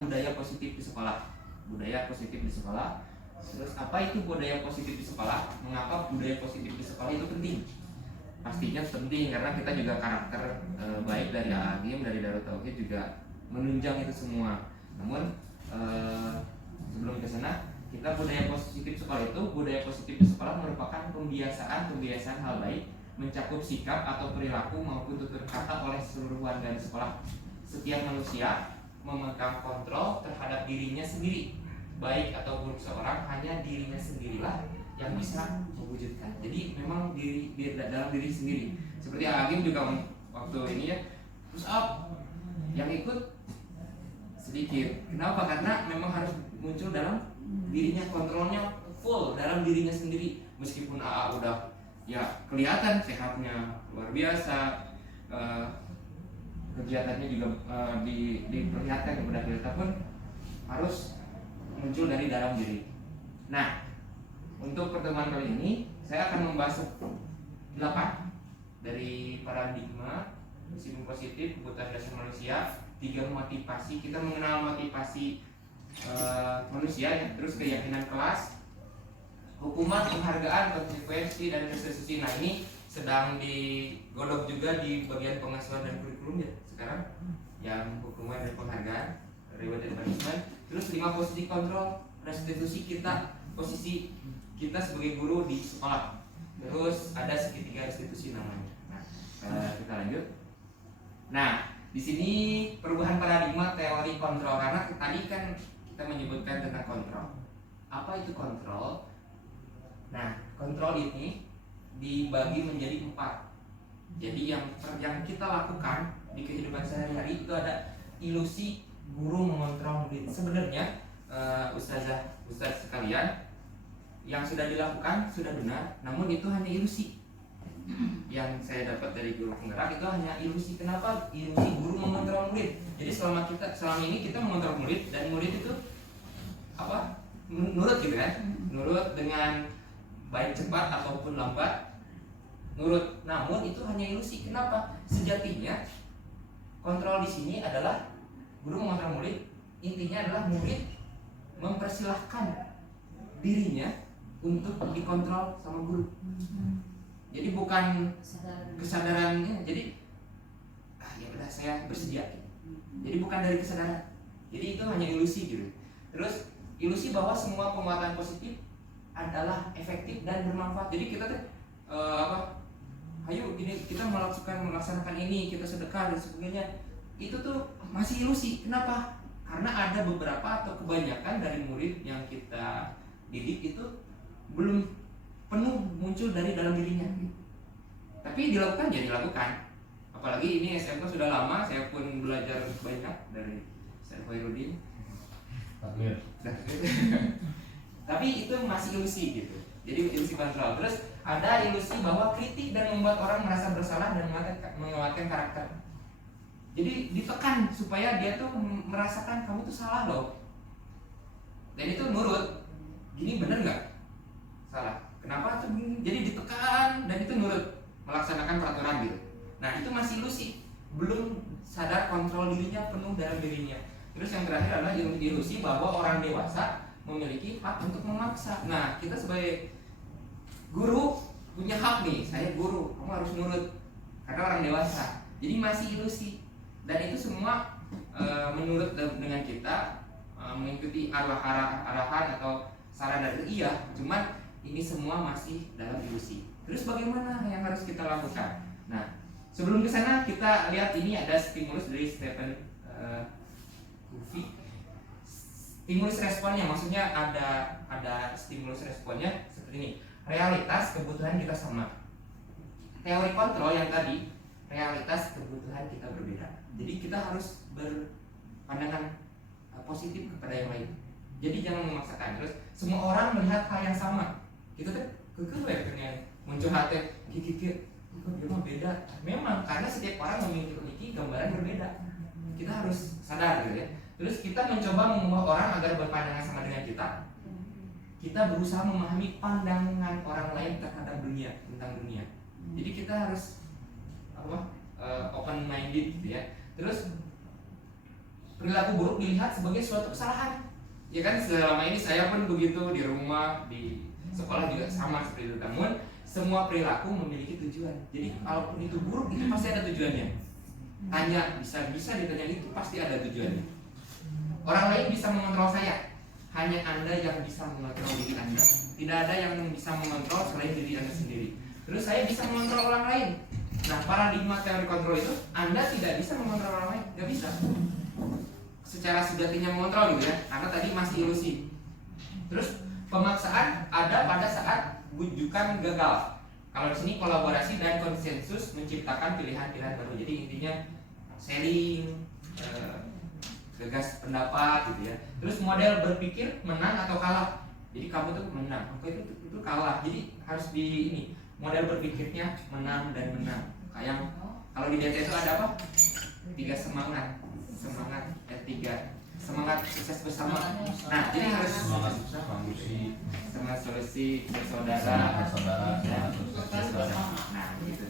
budaya positif di sekolah. Budaya positif di sekolah. Terus apa itu budaya positif di sekolah? Mengapa budaya positif di sekolah itu penting? Pastinya penting karena kita juga karakter baik dari Agim, dari Darut Tauhid juga menunjang itu semua. Namun sebelum ke sana, kita budaya positif sekolah itu, budaya positif di sekolah merupakan pembiasaan hal baik mencakup sikap atau perilaku maupun tutur kata oleh seluruh warga di sekolah. Setiap manusia memegang kontrol terhadap dirinya sendiri, baik atau buruk seorang, hanya dirinya sendirilah yang bisa mewujudkan. Jadi memang dalam diri sendiri. Seperti Agim juga waktu ini ya, push up, yang ikut sedikit. Kenapa? Karena memang harus muncul dalam dirinya, kontrolnya full dalam dirinya sendiri. Meskipun AA udah ya kelihatan sehatnya luar biasa, kegiatannya juga diperlihatkan kepada kita, pun harus muncul dari dalam diri. Nah, untuk pertemuan kali ini saya akan membahas 8 dari paradigma sifat positif, kebutuhan dasar manusia, 3 motivasi. Kita mengenal motivasi manusia ya, terus keyakinan kelas, hukuman, penghargaan, konsekuensi, dan restitusi. Nah, ini sedang digodok juga di bagian pengasuhan dan kurikulum ya sekarang, yang hukuman dan penghargaan, reward dan punishment. Terus 5 posisi kontrol, restitusi posisi kita sebagai guru di sekolah. Terus ada segitiga restitusi namanya. Nah, kita lanjut. Nah, di sini perubahan paradigma teori kontrol, karena tadi kan kita menyebutkan tentang kontrol. Apa itu kontrol? Nah, kontrol ini dibagi menjadi 4. Jadi yang kita lakukan di kehidupan sehari-hari itu ada ilusi guru mengontrol murid. Sebenarnya ustaz sekalian, yang sudah dilakukan sudah benar, namun itu hanya ilusi. Yang saya dapat dari guru penggerak itu hanya ilusi. Kenapa? Ilusi guru mengontrol murid. Jadi selama ini kita mengontrol murid, dan murid itu apa? Nurut gitu kan? Nurut dengan baik cepat ataupun lambat, nurut. Namun itu hanya ilusi. Kenapa? Sejatinya kontrol di sini adalah guru mengontrol murid. Intinya adalah murid mempersilahkan dirinya untuk dikontrol sama guru. Jadi bukan kesadarannya. Jadi ya udah saya bersedia. Jadi bukan dari kesadaran. Jadi itu hanya ilusi gitu. Terus ilusi bahwa semua penguatan positif adalah efektif dan bermanfaat. Jadi kita tuh ayo ini kita melaksanakan ini, kita sedekah dan sebagainya. Itu tuh masih ilusi. Kenapa? Karena ada beberapa atau kebanyakan dari murid yang kita didik itu belum penuh muncul dari dalam dirinya. Tapi dilakukan ya dilakukan. Apalagi ini SMK sudah lama, saya pun belajar banyak dari Ustaz Khairuddin. Tapi itu masih ilusi gitu. Jadi ilusi kontrol. Terus ada ilusi bahwa kritik dan membuat orang merasa bersalah dan menguatkan karakter. Jadi ditekan supaya dia tuh merasakan kamu tuh salah loh. Dan itu nurut. Gini bener nggak? Salah. Kenapa tuh begini? Jadi ditekan dan itu nurut, melaksanakan peraturan gitu. Nah, itu masih ilusi. Belum sadar kontrol dirinya penuh dalam dirinya. Terus yang terakhir adalah ilusi bahwa orang dewasa memiliki hak untuk memaksa. Nah, kita sebagai guru punya hak nih. Saya guru, kamu harus nurut karena orang dewasa. Jadi masih ilusi. Dan itu semua menurut dengan kita mengikuti arahan atau saran dari iya. Cuman ini semua masih dalam ilusi. Terus bagaimana yang harus kita lakukan? Nah, sebelum ke sana kita lihat ini ada stimulus dari Stephen Covey. Stimulus responnya, maksudnya ada stimulus responnya seperti ini. Realitas kebutuhan kita sama. Teori kontrol yang tadi, realitas kebutuhan kita berbeda. Jadi kita harus berpandangan positif kepada yang lain. Jadi jangan memaksakan. Terus semua orang melihat hal yang sama. Kita tuh dengan muncul hati kikir dia mah beda. Memang karena setiap orang memiliki gambaran berbeda. Kita harus sadar gitu ya. Terus kita mencoba mengubah orang agar berpandangan sama dengan kita. Kita berusaha memahami pandangan orang lain terhadap dunia, tentang dunia. Jadi kita harus open minded gitu ya. Terus perilaku buruk dilihat sebagai suatu kesalahan. Ya kan, selama ini saya pun begitu, di rumah, di sekolah juga sama seperti itu. Namun semua perilaku memiliki tujuan. Jadi kalaupun itu buruk, itu pasti ada tujuannya. Tanya, bisa ditanya, itu pasti ada tujuannya. Orang lain bisa mengontrol saya, hanya Anda yang bisa mengontrol diri Anda. Tidak ada yang bisa mengontrol selain diri Anda sendiri. Terus saya bisa mengontrol orang lain. Nah, paradigma teori kontrol itu, Anda tidak bisa mengontrol orang lain, nggak bisa. Secara sejatinya mengontrol gitu ya, karena tadi masih ilusi. Terus pemaksaan ada pada saat bujukan gagal. Kalau di sini kolaborasi dan konsensus menciptakan pilihan-pilihan baru. Jadi intinya sharing, gagas pendapat gitu ya. Terus model berpikir menang atau kalah. Jadi kamu tuh menang, aku itu kalah. Jadi harus di ini model berpikirnya menang dan menang. Kayak kalau di DT itu ada apa? 3 semangat. Tiga semangat sukses bersama. Nah, jadi harus semangat solusi bersaudara. Nah, gitu.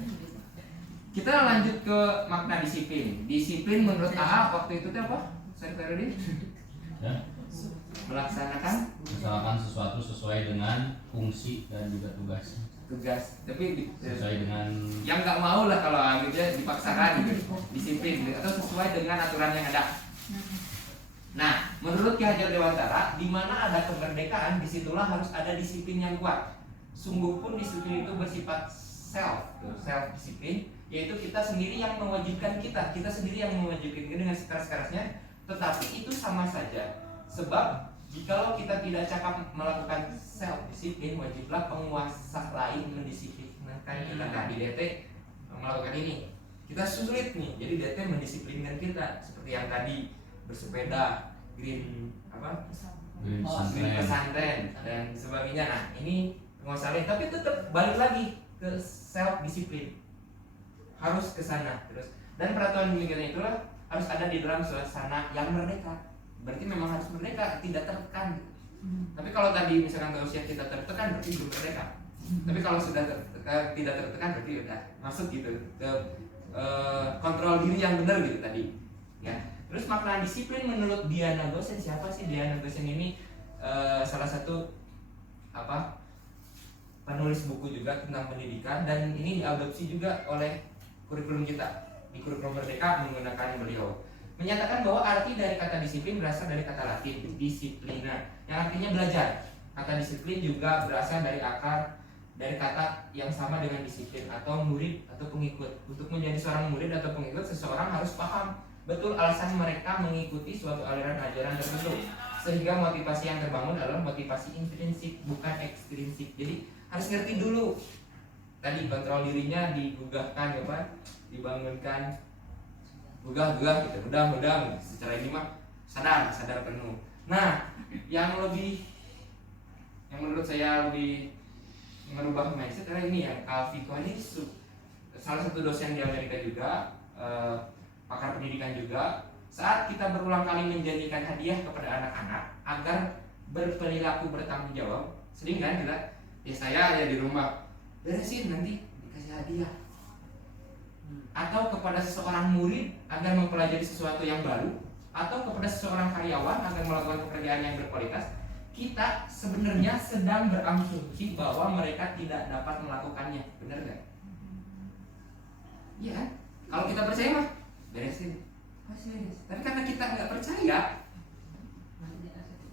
Kita lanjut ke makna disiplin. Disiplin menurut AA waktu itu apa? Saya tadi ya. Melaksanakan sesuatu sesuai dengan fungsi dan juga tugas, tapi sesuai dengan yang nggak mau lah kalau akhirnya dipaksakan gitu. Disiplin atau sesuai dengan aturan yang ada. Nah, menurut Ki Hajar Dewantara, di mana ada kemerdekaan, disitulah harus ada disiplin yang kuat. Sungguh pun disiplin itu bersifat self disiplin, yaitu kita sendiri yang mewajibkan kita sendiri yang mewajibkan dengan sekeras-kerasnya. Tetapi itu sama saja, sebab jikalau kita tidak cakap melakukan self disiplin, wajiblah penguasa lain mendisiplinkan kita. Nah, di DT melakukan ini kita sulit nih, jadi DT mendisiplinkan kita seperti yang tadi bersepeda, green pesantren dan sebagainya. Nah, ini penguasa lain, tapi tetap balik lagi ke self disiplin, harus ke sana terus. Dan peraturan demikian itulah harus ada di dalam suasana yang merdeka. Berarti memang harus merdeka, tidak tertekan. Tapi kalau tadi misalkan tausiah kita tertekan, berarti belum merdeka. Tapi kalau sudah tidak tertekan, berarti udah masuk gitu ke kontrol diri yang benar gitu tadi. Ya. Terus makna disiplin menurut Diana Gosen, siapa sih Diana Gosen ini? Salah satu penulis buku juga tentang pendidikan, dan ini diadopsi juga oleh kurikulum kita di kurikulum Merdeka menggunakan beliau. Menyatakan bahwa arti dari kata disiplin berasal dari kata Latin disciplina, yang artinya belajar. Kata disiplin juga berasal dari akar dari kata yang sama dengan disiplin atau murid atau pengikut. Untuk menjadi seorang murid atau pengikut, seseorang harus paham betul alasan mereka mengikuti suatu aliran ajaran tertentu, sehingga motivasi yang terbangun adalah motivasi intrinsik bukan ekstrinsik. Jadi harus ngerti dulu tadi, kontrol dirinya digugahkan ya Pak, dibangunkan, gugah gitu, mudah secara ini mah sadar penuh. Nah, yang menurut saya lebih merubah mindset adalah ini ya, Carl Vico ini salah satu dosen di Amerika juga, pakar pendidikan juga. Saat kita berulang kali menjanjikan hadiah kepada anak-anak agar berperilaku bertanggung jawab, sering kan kita, ya saya ya di rumah beresin nanti dikasih hadiah, atau kepada seseorang murid agar mempelajari sesuatu yang baru, atau kepada seseorang karyawan agar melakukan pekerjaan yang berkualitas, kita sebenarnya sedang berasumsi bahwa mereka tidak dapat melakukannya. Benar gak? Iya kan? Kalau kita percaya mah beresin, tapi karena kita nggak percaya,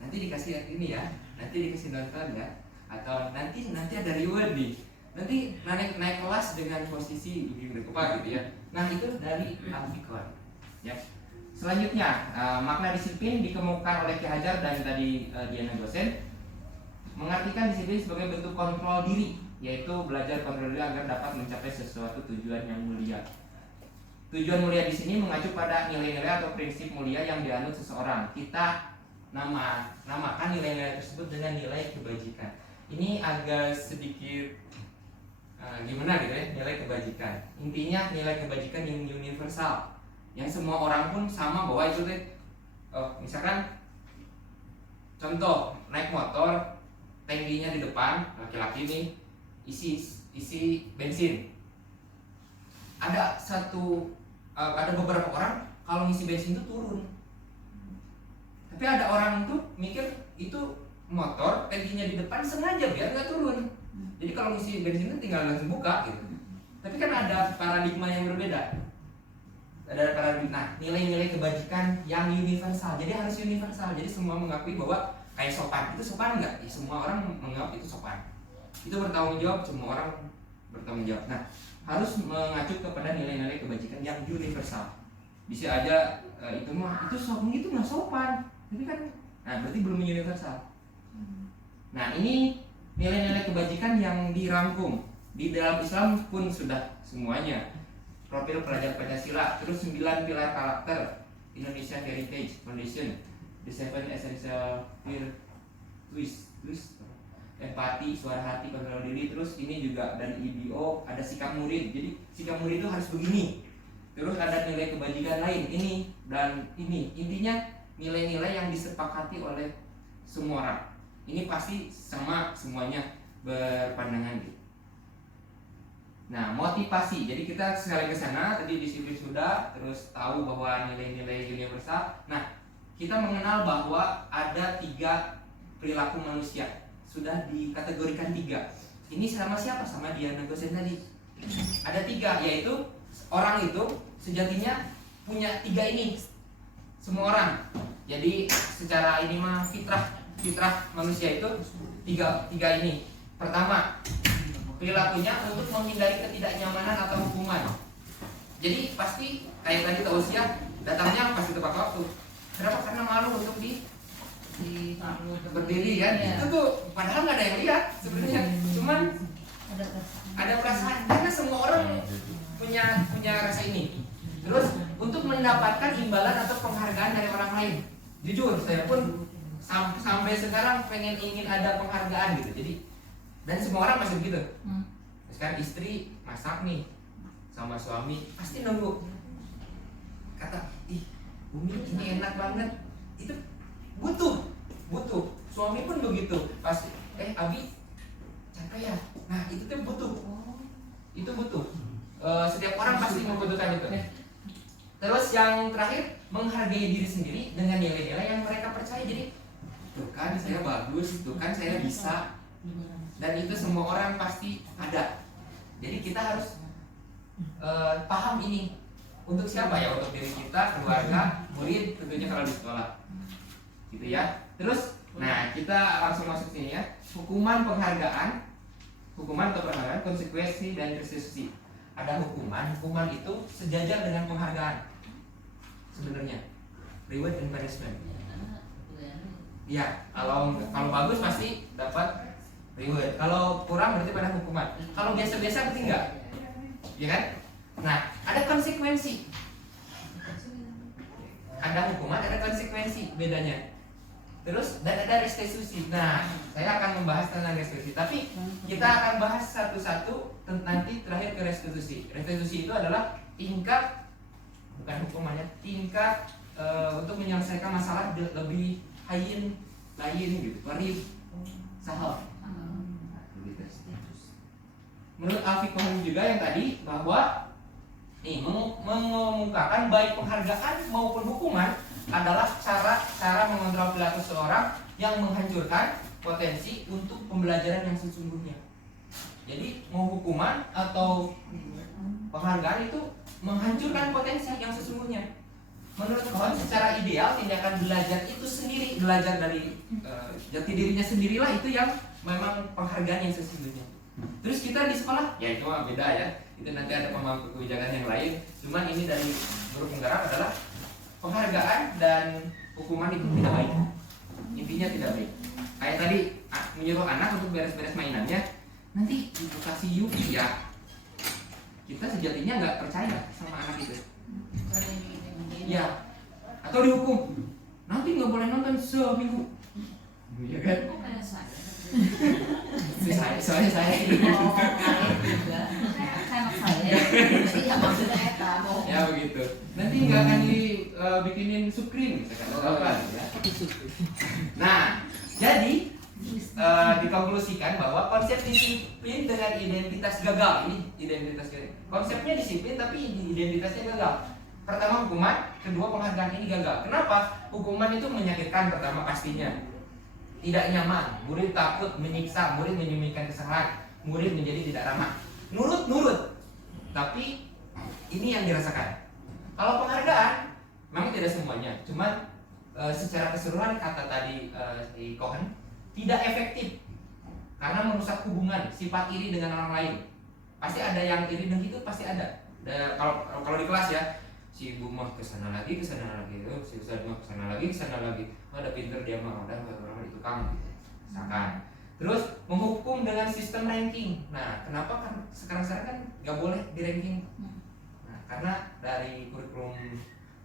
nanti dikasih ini ya, nanti dikasih nonton ya, atau nanti ada reward nih, nanti naik kelas dengan posisi lebih berkembang gitu ya. Nah, itu dari Alfikon ya. Selanjutnya, makna disiplin dikemukakan oleh Ki Hajar dan tadi Diana Gosen, mengartikan disiplin sebagai bentuk kontrol diri, yaitu belajar kontrol diri agar dapat mencapai sesuatu tujuan yang mulia. Tujuan mulia di sini mengacu pada nilai-nilai atau prinsip mulia yang dianut seseorang. Kita namakan nilai-nilai tersebut dengan nilai kebajikan. Ini agak sedikit gimana gitu ya, nilai kebajikan. Intinya nilai kebajikan yang universal, yang semua orang pun sama bahwa itu deh. Misalkan contoh naik motor, tangkinya di depan, laki-laki nih isi bensin. Ada beberapa orang kalau ngisi bensin itu turun, Tapi ada orang tuh mikir itu motor tangkinya di depan sengaja biar nggak turun. Jadi kalau ngisi bensin itu tinggal langsung buka gitu. Tapi kan ada paradigma yang berbeda. Ada paradigma. Nah, nilai-nilai kebajikan yang universal. Jadi harus universal. Jadi semua mengakui bahwa kayak sopan. Itu sopan nggak? Ya, semua orang menganggap itu sopan. Itu bertanggung jawab, semua orang bertanggung jawab. Nah, harus mengacu kepada nilai-nilai kebajikan yang universal. Bisa aja itu mah itu sopan, itu nggak sopan. Tapi kan, nah berarti belum universal. Nah, ini nilai-nilai kebajikan yang dirangkum di dalam Islam pun sudah semuanya. Profil pelajar Pancasila, terus 9 pilar karakter Indonesia Heritage Foundation, the 7 essential virtues, empati, suara hati, kontrol diri. Terus ini juga dari IBO ada sikap murid. Jadi sikap murid itu harus begini. Terus ada nilai kebajikan lain ini dan ini. Intinya nilai-nilai yang disepakati oleh semua orang. Ini pasti sama semuanya berpandangan gitu. Nah, motivasi. Jadi kita sekali ke sana tadi disiplin sudah, terus tahu bahwa nilai-nilai universal. Nah, kita mengenal bahwa ada 3 perilaku manusia. Sudah dikategorikan 3. Ini sama siapa? Sama Diana Gosen tadi. Ada 3, yaitu orang itu sejatinya punya 3 ini. Semua orang. Jadi secara ini mah fitrah manusia itu 3 ini. Pertama, perilakunya untuk menghindari ketidaknyamanan atau hukuman. Jadi pasti kayak tadi tausiah datangnya pasti tepat waktu. Kenapa? Karena malu untuk berdiri kan. Itu tuh padahal nggak ada yang lihat sebenarnya. Cuman ada perasaan karena semua orang punya rasa ini. Terus untuk mendapatkan imbalan atau penghargaan dari orang lain. Jujur saya pun sampai sekarang ingin ada penghargaan gitu. Jadi dan semua orang masih begitu. Sekarang istri masak nih sama suami pasti nunggu. Kata, ih Umi ini enak banget. Itu butuh. Suami pun begitu. Pasti, Abi capek ya. Nah itu tuh butuh. Itu butuh. Setiap orang pasti membutuhkan itu. Terus yang terakhir menghargai diri sendiri dengan nilai-nilai yang mereka percaya. Jadi tuh kan saya bagus, tuh kan saya bisa. Dan itu semua orang pasti ada. Jadi kita harus paham ini. Untuk siapa ya? Untuk diri kita, keluarga, murid, tentunya kalau di sekolah. Gitu ya. Terus, nah kita langsung masuk sini ya. Hukuman atau penghargaan, konsekuensi dan restitusi. Ada hukuman itu sejajar dengan penghargaan. Sebenarnya, reward and punishment. Ya, kalau bagus pasti dapat reward. Kalau kurang berarti pada hukuman. Kalau biasa-biasa berarti enggak. Ya kan? Nah, ada konsekuensi. Ada hukuman, ada konsekuensi bedanya. Terus dan ada restitusi. Nah, saya akan membahas tentang restitusi. Tapi kita akan bahas satu-satu nanti terakhir ke restitusi. Restitusi itu adalah tingkat bukan hukumannya, tingkat untuk menyelesaikan masalah lebih lain gitu. Qarib sahal. Menurut Al-Fiqh juga yang tadi bahwa mengumumkakan baik penghargaan maupun hukuman adalah cara mengontrol perilaku seseorang yang menghancurkan potensi untuk pembelajaran yang sesungguhnya. Jadi mau hukuman atau penghargaan itu menghancurkan potensi yang sesungguhnya. Menurut Kohn secara ideal tindakan belajar itu sendiri, belajar dari jati dirinya sendirilah itu yang memang penghargaan yang sesungguhnya. Terus kita di sekolah, ya itu mah beda ya. Itu nanti ada pemangku kebijakan yang lain. Cuman ini dari guru penggerak adalah penghargaan dan hukuman itu tidak baik. Intinya tidak baik. Kayak tadi menyuruh anak untuk beres-beres mainannya, nanti ibu kasih Yuki ya. Kita sejatinya nggak percaya sama anak itu. Ya. Atau dihukum. Nanti nggak boleh nonton seminggu. Iya kan? Soalnya saya itu ya begitu. Nanti nggak akan dibikinin subkrim misalkan atau apa ya. Nah, jadi dikonklusikan bahwa konsep disiplin dengan identitas gagal ini identitas gagal. Konsepnya disiplin tapi identitasnya gagal. Pertama hukuman, kedua penghargaan ini gagal. Kenapa? Hukuman itu menyakitkan pertama pastinya. Tidak nyaman, murid takut menyiksa, murid menyembunyikan kesalahan, murid menjadi tidak ramah. Nurut. Tapi ini yang dirasakan. Kalau penghargaan, memang tidak semuanya. Cuman secara keseluruhan kata tadi si Cohen tidak efektif karena merusak hubungan, sifat iri dengan orang lain. Pasti ada yang iri dan itu pasti ada. Kalau di kelas ya, si ibu mah kesana lagi, si ustad mah kesana lagi, ada pinter dia mah, ada orang di tukang, misalkan. Terus menghukum dengan sistem ranking. Nah, kenapa kan sekarang kan nggak boleh di ranking? Nah, karena dari kurikulum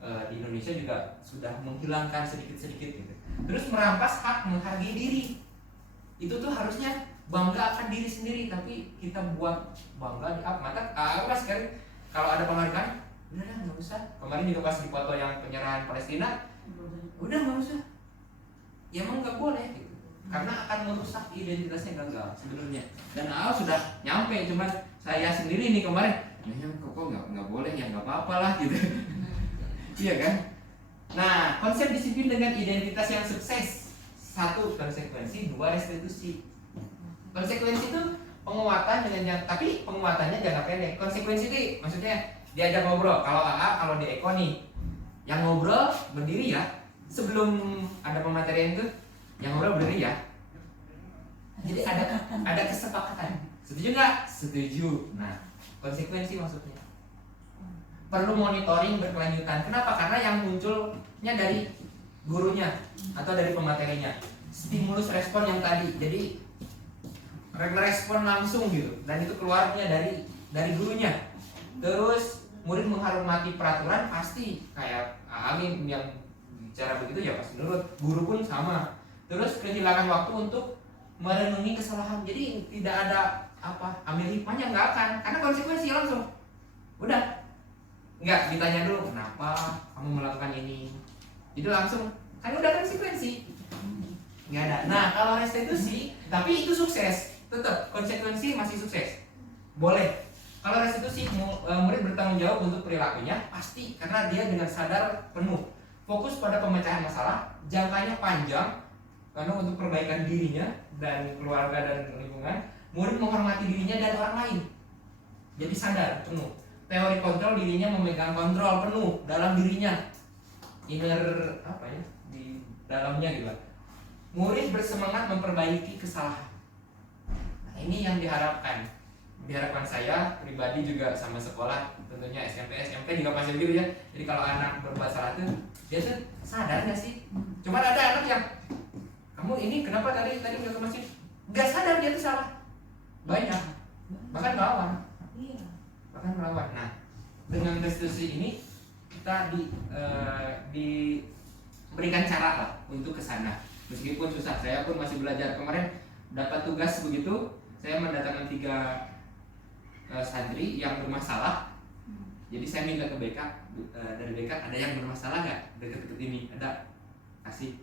di Indonesia juga sudah menghilangkan sedikit-sedikit gitu. Terus merampas hak menghargai diri. Itu tuh harusnya bangga akan diri sendiri, tapi kita buat bangga di mata apa sekarang kalau ada penghargaan udah nggak usah. Kemarin juga pas di foto yang penyerahan Palestina, udah nggak usah. Ya emang nggak boleh gitu, karena akan merusak identitasnya gagal sebenarnya. Dan sudah nyampe, cuman saya sendiri nih kemarin, kok nggak boleh ya nggak apa-apa lah gitu. Iya kan? Nah, konsep disiplin dengan identitas yang sukses. 1 konsekuensi, 2 restitusi. Konsekuensi itu penguatan dengan tapi penguatannya jangka pendek. Konsekuensi itu maksudnya diajak ngobrol. Kalau AA, kalau di Eko nih, yang ngobrol berdiri ya. Sebelum ada pematerian itu, yang ngobrol berdiri ya. Jadi ada kesepakatan. Setuju nggak? Setuju. Nah, konsekuensi maksudnya perlu monitoring berkelanjutan. Kenapa? Karena yang munculnya dari gurunya atau dari pematerinya. Stimulus respon yang tadi. Jadi respon langsung gitu, dan itu keluarnya dari gurunya. Terus murid menghormati peraturan, pasti kayak Amin yang bicara begitu ya pasti nurut. Guru pun sama. Terus kehilangan waktu untuk merenungi kesalahan. Jadi tidak ada ambil hikmahnya, nggak akan, karena konsekuensi langsung. Udah nggak ditanya dulu kenapa kamu melakukan ini, jadi langsung kan udah konsekuensi, nggak ada. Nah kalau restitusi, tapi itu sukses, tetap konsekuensi masih sukses, boleh. Kalau restitusi murid bertanggung jawab untuk perilakunya pasti, karena dia dengan sadar penuh fokus pada pemecahan masalah, jangkanya panjang karena untuk perbaikan dirinya dan keluarga dan lingkungan. Murid menghormati dirinya dan orang lain, jadi sadar penuh. Teori kontrol, dirinya memegang kontrol penuh dalam dirinya, inner di dalamnya gitu. Murid bersemangat memperbaiki kesalahan. Nah, ini yang diharapkan saya pribadi juga sama sekolah, tentunya SMP juga pasti gitu ya. Jadi kalau anak berbuat salah tuh dia tuh sadar nggak sih? Cuma ada anak yang kamu ini kenapa tadi nggak ke masjid? Nggak sadar dia tuh salah. Banyak, bahkan melawan. Nah, dengan restitusi ini kita diberikan cara lah untuk kesana. Meskipun susah, saya pun masih belajar. Kemarin dapat tugas begitu, saya mendatangkan 3 santri yang bermasalah. Jadi saya minta ke BK, dari BK ada yang bermasalah nggak deket-deket ini? Ada, kasih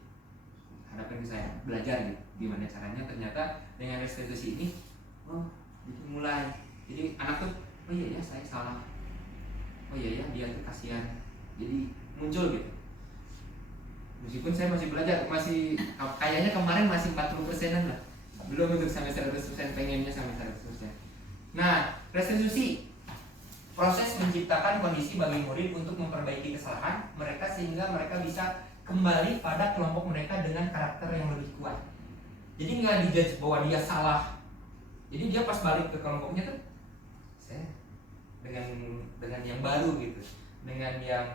hadapan ke saya, belajar gitu gimana caranya. Ternyata dengan restitusi ini, mulai. Jadi anak tuh, oh iya ya saya salah, oh iya ya dia tuh kasihan, jadi muncul gitu. Meskipun saya masih belajar, masih kayaknya kemarin masih 40%-an lah, belum untuk sampai 100%, pengennya sampai 100%. Nah, restitusi proses menciptakan kondisi bagi murid untuk memperbaiki kesalahan mereka sehingga mereka bisa kembali pada kelompok mereka dengan karakter yang lebih kuat. Jadi nggak dijudge bahwa dia salah. Jadi dia pas balik ke kelompoknya tuh, saya dengan yang baru gitu, dengan yang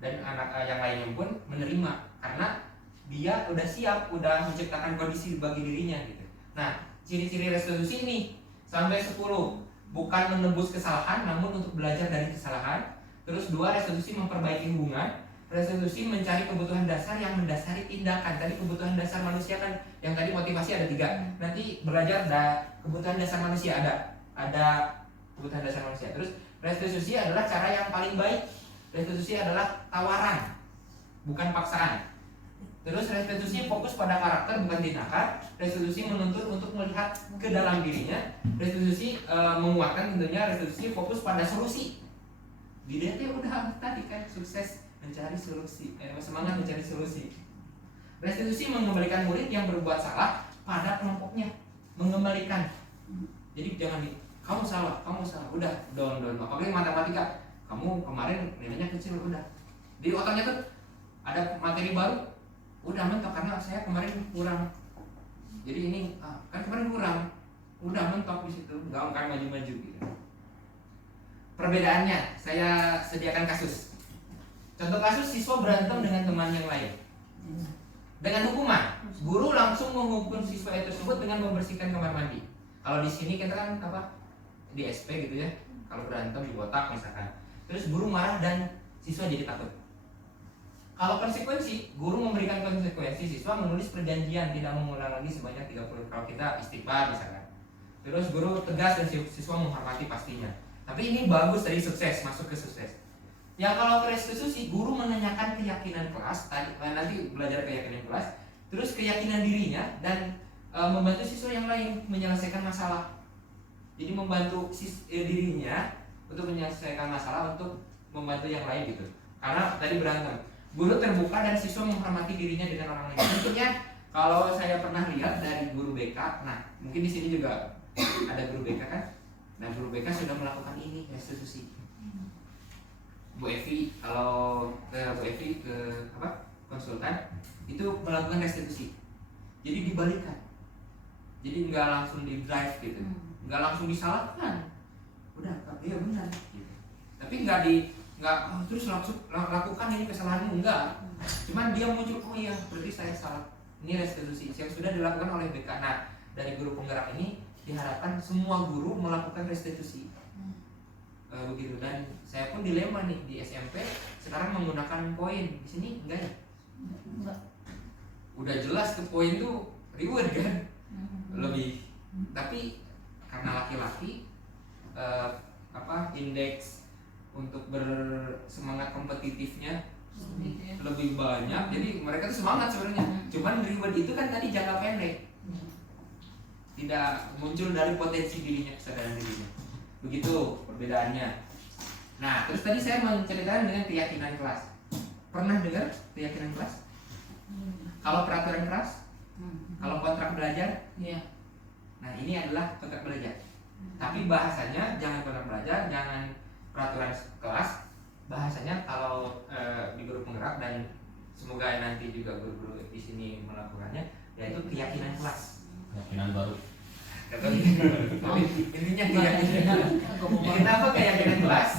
dan anak yang lainnya pun menerima karena dia udah siap, udah menciptakan kondisi bagi dirinya gitu. Nah, ciri-ciri restitusi ini sampai 10, bukan menebus kesalahan namun untuk belajar dari kesalahan. Terus 2, restitusi memperbaiki hubungan. Restitusi mencari kebutuhan dasar yang mendasari tindakan. Tadi kebutuhan dasar manusia kan, yang tadi motivasi ada 3. Nanti belajar kebutuhan dasar manusia ada kebutuhan dasar manusia. Terus restitusi adalah cara yang paling baik. Restitusi adalah tawaran, bukan paksaan. Terus restitusi fokus pada karakter bukan tindakan. Restitusi menuntut untuk melihat ke dalam dirinya. Restitusi menguatkan tentunya. Restitusi fokus pada solusi. Dia tuh udah tadi kan sukses mencari solusi, semangat mencari solusi. Restitusi mengembalikan murid yang berbuat salah pada kelompoknya, mengembalikan. Jadi jangan kamu salah, udah down. Apalagi matematika, kamu kemarin nilainya kecil, udah di otaknya tuh ada materi baru, udah mentok karena saya kemarin kurang. Jadi ini kan kemarin kurang, udah mentok di situ, nggak akan maju-maju gitu. Perbedaannya, saya sediakan kasus. Contoh kasus, siswa berantem dengan teman yang lain. Dengan hukuman, guru langsung menghukum siswa tersebut dengan membersihkan kamar mandi. Kalau di sini kita kan apa? Di SP gitu ya. Kalau berantem di botak misalkan. Terus guru marah dan siswa jadi takut. Kalau konsekuensi, guru memberikan konsekuensi, siswa menulis perjanjian tidak mengulang lagi sebanyak 30. Kalau kita istighfar misalkan. Terus guru tegas dan siswa menghormati pastinya. Tapi ini bagus dari sukses, masuk ke sukses. Yang kalau restitusi, guru menanyakan keyakinan kelas, nanti belajar keyakinan kelas, terus keyakinan dirinya dan membantu siswa yang lain menyelesaikan masalah. Jadi membantu dirinya untuk menyelesaikan masalah, untuk membantu yang lain gitu. Karena tadi berantem, guru terbuka dan siswa menghormati dirinya dengan orang lain. Tentunya kalau saya pernah lihat dari guru BK, nah mungkin di sini juga ada guru BK kan, nah guru BK sudah melakukan ini restitusi. Bu Evi, kalau Bu Evi ke konsultan itu melakukan restitusi. Jadi dibalikan. Jadi nggak langsung di drive gitu, nggak langsung disalahkan. Udah, iya benar. Gitu. Tapi nggak terus langsung lakukan ini kesalahanmu, enggak. Cuman dia muncul, oh iya berarti saya salah. Ini restitusi yang sudah dilakukan oleh BK. Nah dari guru penggerak ini diharapkan semua guru melakukan restitusi. Begitu, dan saya pun dilema nih di SMP sekarang menggunakan poin. Di sini enggak ya? Enggak. Udah jelas ke poin tuh reward kan? Lebih. Tapi karena laki-laki indeks untuk bersemangat kompetitifnya lebih banyak, jadi mereka tuh semangat sebenarnya. Cuman reward itu kan tadi jangka pendek. Tidak muncul dari potensi dirinya, kesadaran dirinya. Begitu perbedaannya. Nah, terus tadi saya menceritakan dengan keyakinan kelas. Pernah dengar keyakinan kelas? Kalau peraturan kelas? Kalau kontrak belajar? Iya. Nah, ini adalah kontrak belajar. Tapi bahasanya jangan kontrak belajar, jangan peraturan kelas. Bahasanya kalau di guru penggerak, dan semoga nanti juga guru-guru di sini melakukannya, yaitu keyakinan kelas. Keyakinan baru. Tapi intinya keyakinan. Kenapa keyakinan kelas?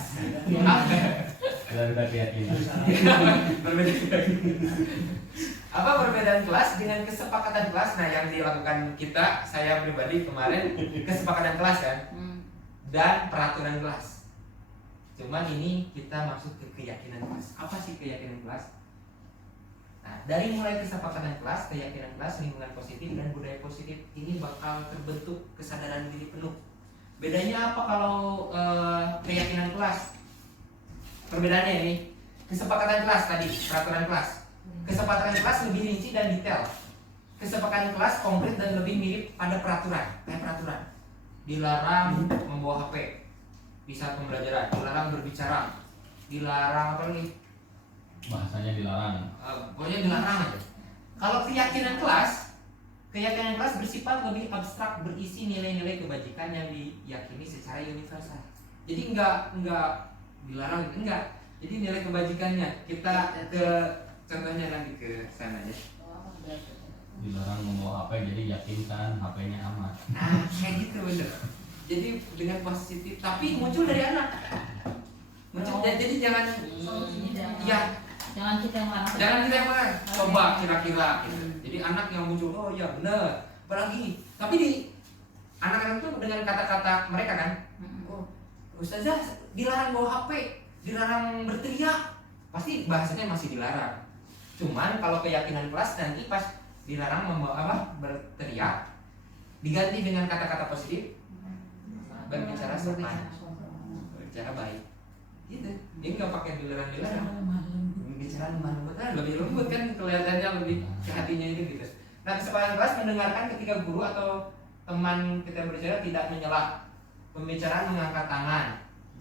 Berbeda keyakinan. Berbeda keyakinan. Apa perbedaan kelas dengan kesepakatan kelas? Nah, yang dilakukan kita, saya pribadi kemarin kesepakatan kelas kan, dan peraturan kelas. Cuman ini kita masuk ke keyakinan kelas. Apa sih keyakinan kelas? Nah, dari mulai kesepakatan kelas, keyakinan kelas, lingkungan positif, dan budaya positif ini bakal terbentuk kesadaran diri penuh. Bedanya apa kalau keyakinan kelas? Perbedaannya ini, kesepakatan kelas tadi, peraturan kelas. Kesepakatan kelas lebih rinci dan detail. Kesepakatan kelas konkret dan lebih mirip pada peraturan. Kayak peraturan, dilarang membawa HP di saat pembelajaran, dilarang berbicara, dilarang apa lagi? Bahasanya dilarang. Pokoknya dilarang aja. Kalau keyakinan kelas bersifat lebih abstrak, berisi nilai-nilai kebajikan yang diyakini secara universal. Jadi enggak dilarang, enggak. Jadi nilai kebajikannya. Kita ke contohnya nanti ke sana ya. Dilarang membawa HP, jadi yakinkan HP-nya aman. Nah, kayak gitu bener. Jadi dengan positif, tapi muncul dari anak. Jadi jangan jangan kita yang marah. Jangan kita yang marah. Coba kira-kira gitu. Jadi anak yang muncul, oh iya benar. Apalagi, tapi di anak-anak itu dengan kata-kata mereka kan, oh Ustazah dilarang bawa HP, dilarang berteriak, pasti bahasanya masih dilarang. Cuman kalau keyakinan kelas nanti pas dilarang berteriak, diganti dengan kata-kata positif, berbicara sopan, berbicara baik. Gitu. Dia nggak pakai dilarang-dilarang. Bicara lembut, lebih lembut kan, kelihatannya lebih ke hatinya itu gitu. Nah, kesepakatan kelas mendengarkan ketika guru atau teman kita berbicara, tidak menyela. Pembicaraan mengangkat tangan,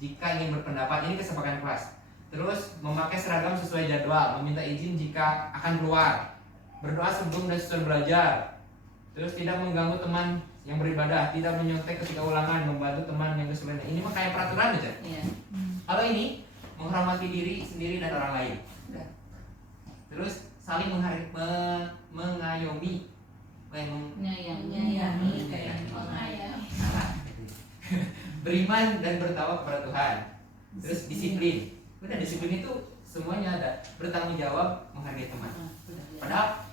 jika ingin berpendapat, ini kesepakatan kelas. Terus memakai seragam sesuai jadwal, meminta izin jika akan keluar, berdoa sebelum dan sesudah belajar. Terus tidak mengganggu teman yang beribadah, tidak menyontek ketika ulangan, membantu teman yang kesulitan. Ini mah kayak peraturan aja. Iya. Kalau ini menghormati diri sendiri dan orang lain. Terus saling mengayomi, Menyayangi. salah. Beriman dan bertawakal kepada Tuhan. Terus disiplin. Udah, disiplin itu semuanya ada. Bertanggung jawab, menghargai teman. Padahal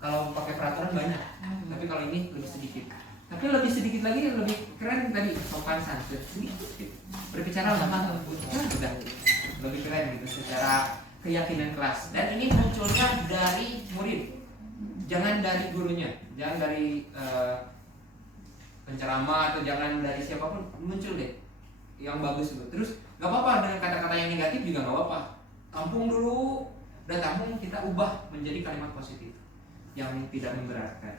kalau pakai peraturan banyak, tapi kalau ini lebih sedikit. Tapi lebih sedikit lagi lebih keren tadi, sopan santun. Sedikit. Berbicara lama udah lebih keren gitu secara keyakinan kelas. Dan ini munculnya dari murid, jangan dari gurunya, jangan dari penceramah atau jangan dari siapapun, muncul deh yang bagus dulu. Terus nggak apa-apa dengan kata-kata yang negatif juga nggak apa-apa. Tampung dulu, dan tampung kita ubah menjadi kalimat positif yang tidak memberatkan.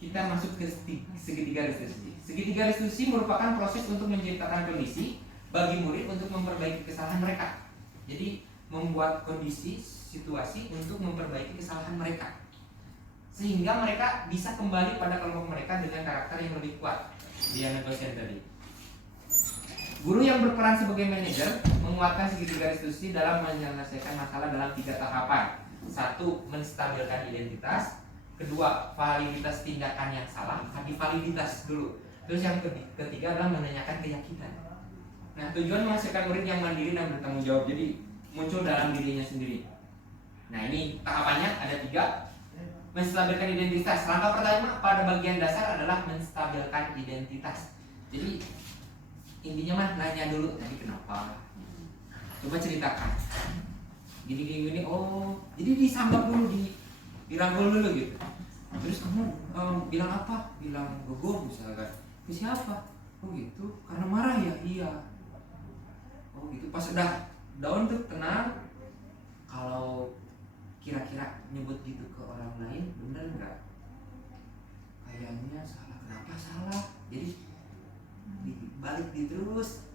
Kita masuk ke segitiga restitusi. Segitiga restitusi merupakan proses untuk menciptakan kondisi bagi murid untuk memperbaiki kesalahan mereka. Jadi membuat kondisi, situasi untuk memperbaiki kesalahan mereka, sehingga mereka bisa kembali pada kelompok mereka dengan karakter yang lebih kuat. Dia negosiasi tadi. Guru yang berperan sebagai manajer menguatkan segitiga restitusi dalam menyelesaikan masalah dalam 3 tahapan. 1. Menstabilkan identitas. 2. Validitas tindakan yang salah. Tadi validitas dulu. Terus yang ketiga adalah menanyakan keyakinan. Nah, tujuan menghasilkan murid yang mandiri dan bertanggung jawab. Jadi muncul dalam dirinya sendiri. Nah, ini tahapannya ada 3. Menstabilkan identitas. Langkah pertama pada bagian dasar adalah menstabilkan identitas. Jadi intinya mah nanya dulu tadi kenapa. Coba ceritakan. Gini. Oh, jadi disambak dulu, dirangkul dulu gitu. Terus kamu bilang apa? Bilang gugur misalkan. Ke siapa? Oh gitu. Karena marah ya? Iya. Oh gitu. Pas udah down tuh tenang. Kalau kira-kira nyebut gitu ke orang lain bener nggak? Kayaknya salah. Kenapa salah? Jadi dibalik terus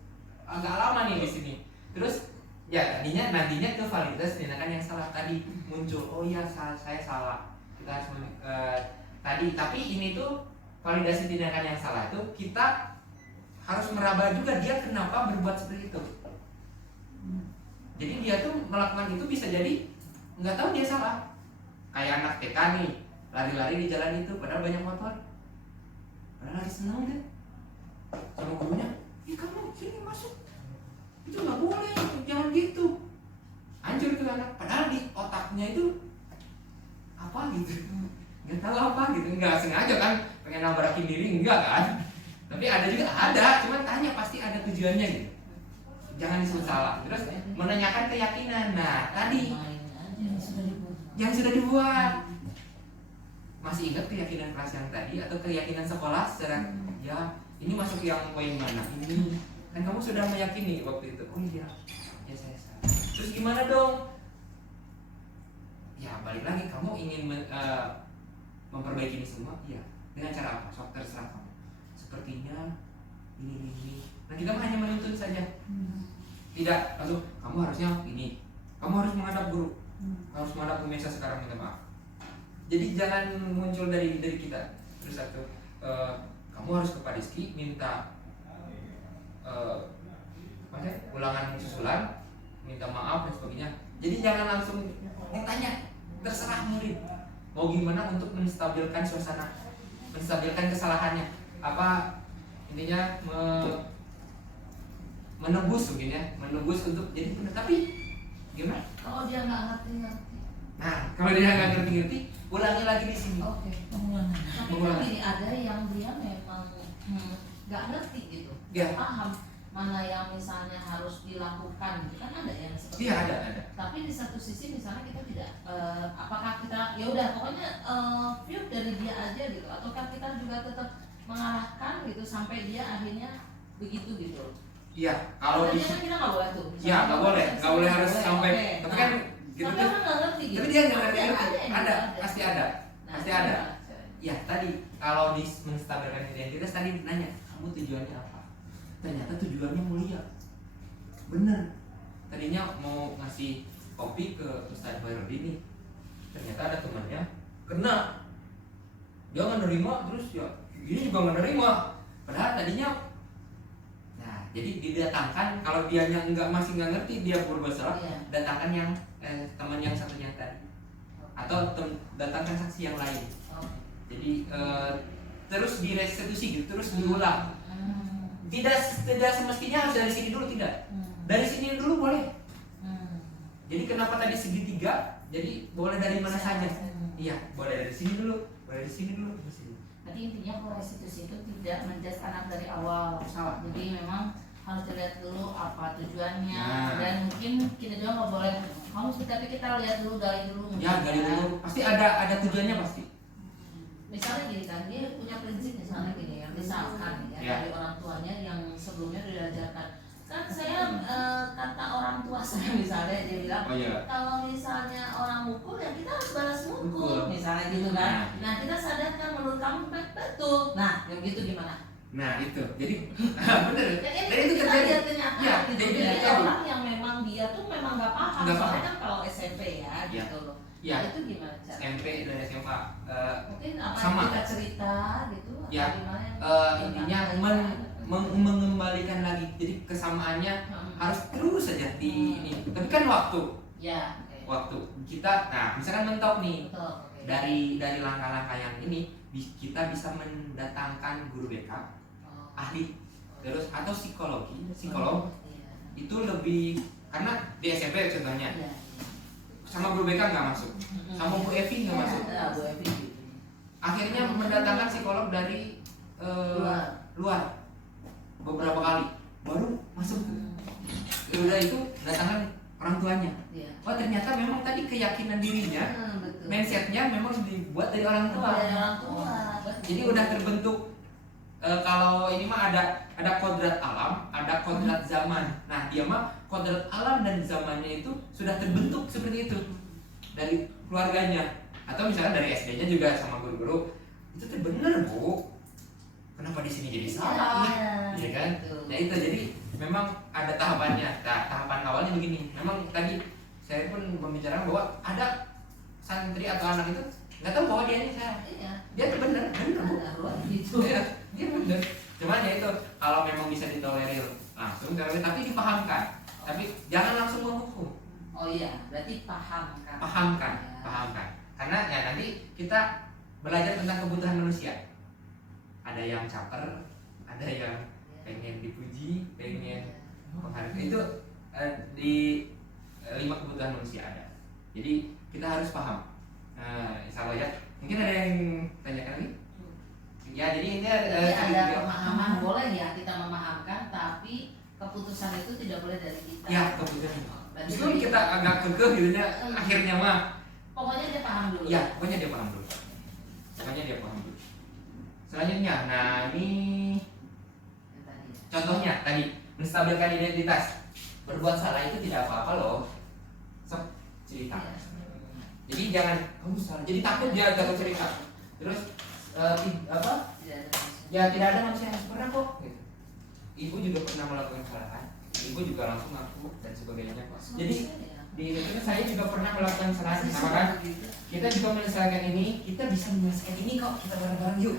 agak lama nih di sini. Terus ya nantinya ke validitas tindakan yang salah tadi muncul. Oh iya, saya salah. Kita harus tadi. Tapi ini tuh validasi tindakan yang salah itu kita harus meraba juga dia kenapa berbuat seperti itu. Jadi dia tuh melakukan itu bisa jadi nggak tahu dia salah. Kayak anak TK nih, lari-lari di jalan itu padahal banyak motor. Padahal lagi senang deh. Sama gurunya, kamu sini masuk. Itu nggak boleh, jangan gitu. Hancur tuh anak. Padahal di otaknya itu apa gitu, nggak tahu apa gitu, nggak sengaja kan pengen nabrakin diri, enggak kan. Tapi ada juga cuman tanya pasti ada tujuannya gitu. Jangan disebut salah. Terus menanyakan keyakinan. Nah tadi yang sudah dibuat. Masih ingat keyakinan kelas yang tadi atau keyakinan sekolah secara ya ini masuk yang poin mana? Ini kan kamu sudah meyakini waktu itu. Oh iya, ya saya salah. Terus gimana dong? Ya balik lagi, kamu ingin memperbaiki ini semua? Iya. Dengan cara apa? Sok terserah kamu. Sepertinya ini. Nah kita hanya menuntut saja. Tidak langsung kamu harusnya ini. Kamu harus menghadap guru. Harus menghadap Bu Mesa sekarang, minta maaf. Jadi jangan muncul dari kita. Terus kamu harus ke Pak Rizky minta ulangan susulan, minta maaf dan sebagainya. Jadi jangan langsung ditanya, terserah murid mau gimana untuk menstabilkan suasana, menstabilkan kesalahannya. Apa intinya menebus mungkin ya, menebus untuk jadi benar. Tapi gimana? Kalau dia nggak ngerti. Nah, kalau dia nggak ngerti, ulangi lagi di sini. Oke, pengulangan. Tapi kan gini, ada yang dia memang nggak ngerti gitu, Ya. paham mana yang misalnya harus dilakukan, gitu kan ada yang seperti Iya, itu. ada. Tapi di satu sisi misalnya kita tidak, apakah kita ya udah pokoknya view dari dia aja gitu, ataukah kita juga tetap mengarahkan gitu sampai dia akhirnya begitu gitu. Iya, kalau di kan kita nggak boleh tuh. ya nggak boleh harus sampai. Oke. Tapi kan gitu tapi tuh. orang nggak ngerti gitu. Tapi dia nggak ngerti. Ada, Pasti ada. Nah, Pasti ada. Ya tadi kalau di menstabilkan identitas tadi nanya kamu tujuannya apa? ternyata tujuannya mulia. Bener, tadinya mau ngasih kopi ke Ustadz Bayrodi nih, ternyata ada temannya kena, dia nggak nerima, terus ya ini juga nggak nerima, padahal tadinya. Nah jadi didatangkan, kalau dianya masih nggak ngerti dia berbuat salah, datangkan yang teman yang satunya tadi, atau datangkan saksi yang lain. Jadi terus direstitusi gitu, terus diulang. Tidak semestinya harus dari sini dulu, tidak. Dari sini dulu boleh. Jadi kenapa tadi segitiga? Jadi boleh dari mana saja. Iya, boleh dari sini dulu, boleh dari sini dulu, dari sini. Berarti intinya kalau restitusi itu tidak menjudge anak dari awal salah. Jadi memang harus dilihat dulu apa tujuannya, dan mungkin kita juga nggak boleh kamu, tapi kita lihat dulu, gali dulu. Ya, gali dulu. Pasti ada tujuannya pasti. Misalnya gini kan, dia punya prinsip misalnya gini ya, misalkan ya, dari orang tuanya yang sebelumnya diajarkan. Kan saya kata orang tua saya misalnya, dia bilang kalau misalnya orang mukul ya kita harus balas mukul, misalnya gitu kan. Nah kita sadarkan menurut kamu betul. Nah yang gitu gimana? Nah itu, jadi bener. Dan itu terjadi ternyata. Ya, gitu. Jadi orang yang memang dia tuh memang nggak paham. Soalnya kan kalau SMP ya gitu loh. Ya. Nah, itu gimana cara? SMP dan SMA mungkin apa sama. Kita cerita gitu. Ya. Intinya mengembalikan lagi. Jadi kesamaannya harus terus saja di ini. Tapi kan waktu. Ya. Okay. Waktu kita, nah misalkan mentok nih. Betul, okay. Dari langkah-langkah yang ini kita bisa mendatangkan guru BK, ahli, terus atau psikolog. Itu lebih, karena di SMP contohnya. Sama guru BK nggak masuk, sama Bu Evi nggak masuk. Akhirnya mendatangkan psikolog dari luar beberapa kali, baru masuk. Udah itu datangkan orang tuanya. Oh ternyata memang tadi keyakinan dirinya, mindsetnya memang dibuat dari orang tua. Jadi udah terbentuk. Kalau ini mah ada kodrat alam, ada kodrat zaman. Nah dia mah kodrat alam dan zamannya itu sudah terbentuk seperti itu dari keluarganya, atau misalnya dari SD-nya juga sama guru-guru itu bener Bu, kenapa di sini jadi salah, ya kan? Nah itu jadi memang ada tahapannya. Nah tahapan awalnya begini. Memang tadi saya pun membicarakan bahwa ada santri atau anak itu nggak tahu bahwa dia ini saya. Dia tuh bener Bu. Gitu. Dia bener. Cuman ya itu kalau memang bisa ditolerir langsung, tapi dipahamkan. Tapi jangan langsung menghukum. Oh iya, berarti pahamkan. Pahamkan. Karena ya nanti kita belajar tentang kebutuhan manusia. Ada yang caper, ada yang pengen dipuji, pengen menghargai. Itu di 5 kebutuhan manusia ada. Jadi kita harus paham. Insya Allah ya. Mungkin ada yang tanyakan lagi? Ya, jadi ini ada pemahaman, boleh ya kita memahamkan, tapi keputusan itu tidak boleh dari kita. Ya, keputusan. Justru kita agak kekeh gitu ya, akhirnya mah. Pokoknya dia paham dulu. Ya, pokoknya dia paham dulu. Selanjutnya, nah ini contohnya tadi menstabilkan identitas. Berbuat salah itu tidak apa-apa loh. Sok cerita. Jadi jangan kamu salah. Jadi takut dia takut cerita. Terus Ya tidak ada manusia yang sempurna kok. Gitu. Ibu juga pernah melakukan kesalahan. Ibu juga langsung ngaku dan sebagainya. Jadi di Indonesia saya juga pernah melakukan kesalahan, sama kan? Kita juga menyelesaikan ini. Kita bisa menyelesaikan ini kok. Kita bareng-bareng yuk.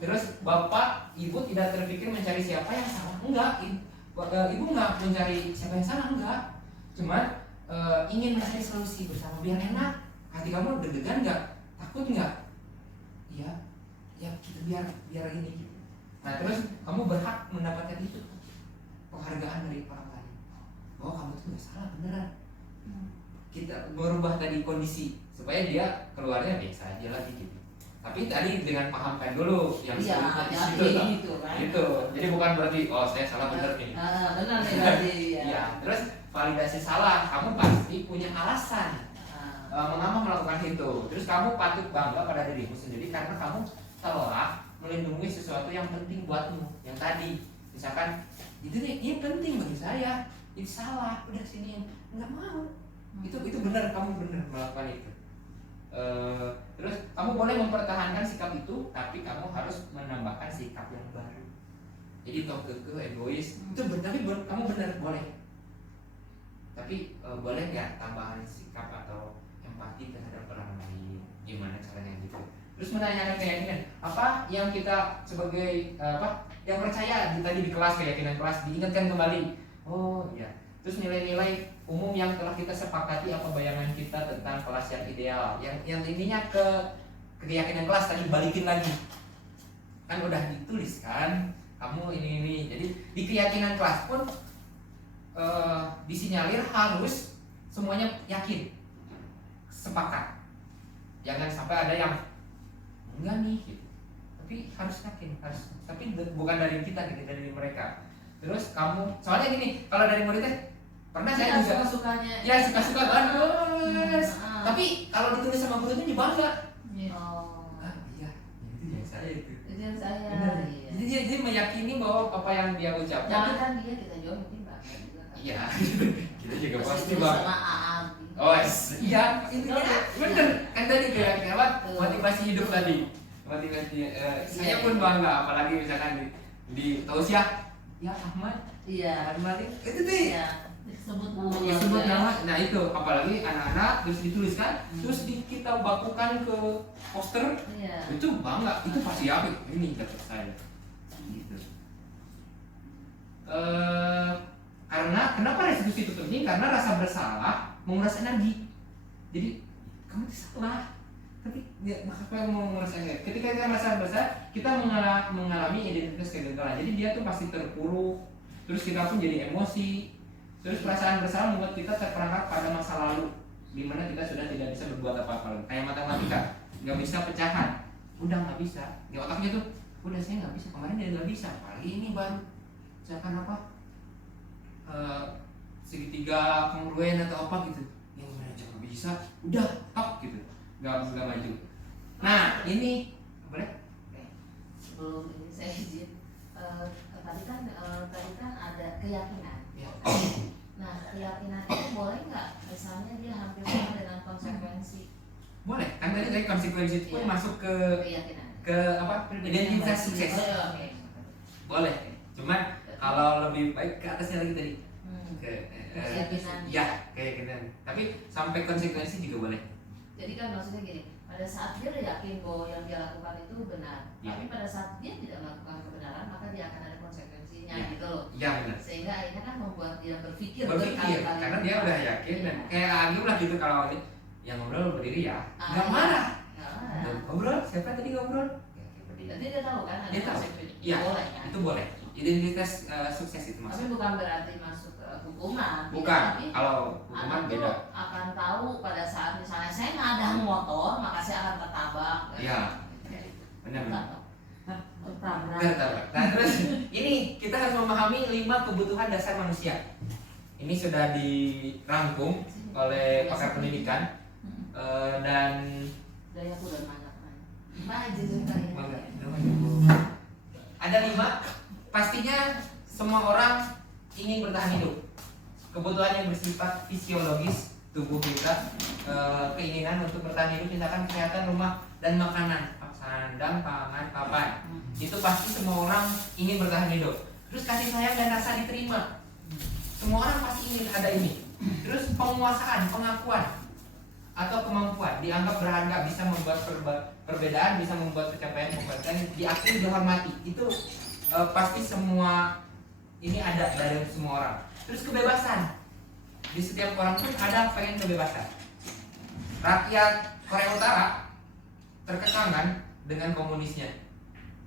Terus bapak, ibu tidak terpikir mencari siapa yang salah. Enggak. Ibu enggak mencari siapa yang salah, enggak. Cuman ingin mencari solusi bersama biar enak. Hati kamu deg-degan enggak? Takut enggak? Ya kita biar ini. Nah terus kamu berhak mendapatkan itu, penghargaan dari orang lain. Oh kamu tuh nggak salah beneran. Kita merubah tadi kondisi supaya dia keluarnya biasa aja lagi gitu. Tapi tadi dengan pahamkan dulu yang sebelumnya di situ, gitu. Jadi bukan berarti oh saya salah bener nih. Benar nih berarti. Ya. Terus validasi salah, kamu pasti punya alasan mengapa melakukan itu. Terus kamu patut bangga pada dirimu sendiri karena kamu telah melindungi sesuatu yang penting buatmu. Yang tadi, misalkan itu nih, ini penting bagi saya, ini salah, udah sini nggak mau. Itu benar, kamu benar melakukan itu. Terus kamu boleh mempertahankan sikap itu, tapi kamu harus menambahkan sikap yang baru. jadi kau kekeh, egois. Itu tapi kamu benar boleh. Tapi boleh ya tambahan sikap atau empati terhadap orang lain. Gimana caranya gitu? Terus menanyakan keyakinan apa yang kita sebagai yang percaya tadi di kelas, keyakinan kelas diingatkan kembali. Oh iya. Terus nilai-nilai umum yang telah kita sepakati, apa bayangan kita tentang kelas yang ideal, yang intinya ke keyakinan kelas tadi balikin lagi. Kan udah ditulis kan, kamu ini. Jadi di keyakinan kelas pun disinyalir harus semuanya yakin, sepakat. Jangan sampai ada yang enggak nih gitu. Tapi harus yakin, tapi bukan dari kita gitu, dari mereka. Terus kamu, soalnya gini, kalau dari muridnya pernah saya juga suka-sukanya. Ya suka-suka bagus. Tapi kalau ditulis sama gurunya dia bangga. Oh. Iya, itu yang saya itu. Itu yang saya. Benar. Iya. Jadi dia meyakini bahwa apa yang dia ucapkan. Jangan kan dia, kita juga mungkin bangga juga kan. Iya, kita juga Terus pasti itu bang. sama AA. Oh iya, intinya bener kan tadi kayak apa? Motivasi hidup tadi. Motivasi. Saya pun bangga, apalagi misalkan di tausiah, ya Ahmad. Iya. Ahmad itu tuh. Iya. Disebut nama. Disebut nama. Nah itu, apalagi anak-anak terus dituliskan, terus kita bakukan ke poster. Iya. Itu bangga, itu pasti yakin. Ini dapat saya. Gitu. Karena kenapa restitusi itu penting? Karena rasa bersalah menguras energi. Jadi kamu itu salah, tapi ya, maka mau menguras energi. Ketika kita merasa bersalah, kita mengalami identitas kegagalan. Jadi dia tuh pasti terpuruk. Terus kita pun jadi emosi. Terus perasaan bersalah membuat kita terperangkap pada masa lalu, di mana kita sudah tidak bisa berbuat apa-apa. Kayak matematika, nggak bisa pecahan, udah nggak bisa. Di otaknya tuh, udah saya nggak bisa. Kemarin dia nggak bisa, kali ini baru. Misalkan apa? Segitiga kongruen atau apa gitu, yang mana aja nggak bisa, udah top gitu, nggak maju. Nah ini boleh? Sebelum ini saya izin, tadi kan ada keyakinan. Ya. Nah keyakinan itu boleh nggak? Misalnya dia hampir sama dengan konsekuensi. Boleh, kan tadi konsekuensi itu pun masuk ke keyakinan. Ke apa? Identitas sukses. Oke. Boleh, cuman kalau lebih baik ke atasnya lagi tadi. Keyakinan. Ya, keyakinan. Tapi sampai konsekuensi juga boleh. Jadi kan maksudnya gini, pada saat dia yakin bahwa yang dia lakukan itu benar, Ya. tapi pada saat dia tidak melakukan kebenaran, maka dia akan ada konsekuensinya Ya. gitu loh. Iya benar. Sehingga akhirnya kan membuat dia berpikir Berpikir, karena dia udah yakin dan kayak Agim lah gitu kalau yang ngobrol berdiri ya, nggak marah. Ngobrol, siapa tadi ngobrol? Jadi dia tahu kan ada Dia tahu. konsekuensi. Iya, Boleh kan? itu boleh. Identitas sukses itu Tapi masuk. bukan berarti masuk ke hukuman. Bukan, Tapi kalau hukuman anak beda. tuh akan tahu pada saat misalnya saya ngadang motor, maka saya akan tertabak. Iya. Benar. Tertabrak. Tertabrak. Nah terus ini kita harus memahami 5 kebutuhan dasar manusia. Ini sudah dirangkum oleh pakar pendidikan dan Daya aku udah banyak. Maju ada 5. Pastinya semua orang ingin bertahan hidup. Kebutuhan yang bersifat fisiologis tubuh kita, keinginan untuk bertahan hidup, misalkan kesehatan, rumah dan makanan, sandang, pangan, papan. Itu pasti semua orang ingin bertahan hidup. Terus kasih sayang dan rasa diterima. Semua orang pasti ingin ada ini. Terus penguasaan, pengakuan atau kemampuan dianggap berharga, bisa membuat perbedaan, bisa membuat pencapaian kompeten, diakui, dihormati. Itu pasti semua ini ada dari semua orang. Terus kebebasan, di setiap orang pun ada pengen kebebasan. Rakyat Korea Utara terkekang kan dengan komunisnya,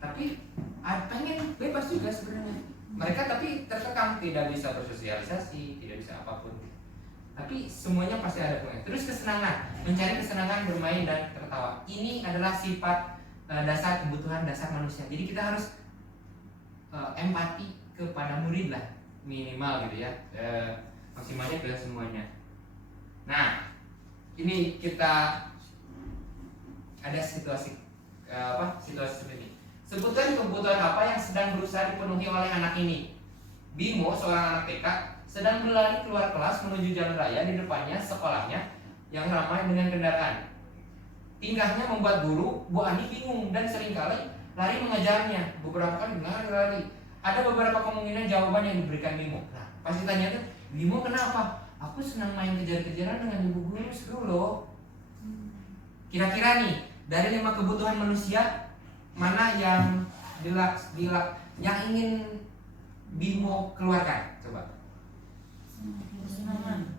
tapi pengen bebas juga sebenarnya mereka, tapi terkekang, tidak bisa bersosialisasi, tidak bisa apapun. Tapi semuanya pasti ada pengen. Terus kesenangan, mencari kesenangan bermain dan tertawa. Ini adalah sifat dasar, kebutuhan dasar manusia. Jadi kita harus empati kepada murid lah, minimal gitu ya, maksimalnya ke semuanya. Nah ini kita ada situasi situasi seperti ini. Sebutkan kebutuhan apa yang sedang berusaha dipenuhi oleh anak ini. Bimo, seorang anak TK, sedang berlari keluar kelas menuju jalan raya. Di depannya sekolahnya yang ramai dengan kendaraan. Tingkahnya membuat guru Bu Ani bingung dan seringkali lari mengejarnya. Beberapa kali lari. ada beberapa kemungkinan jawaban yang diberikan Bimo. Nah, pasti tanya tuh, Bimo kenapa? Aku senang main kejar-kejaran dengan ibu guru, seru loh. Kira-kira nih, dari 5 kebutuhan manusia, mana yang yang ingin Bimo keluarkan? Coba. Kesenangan.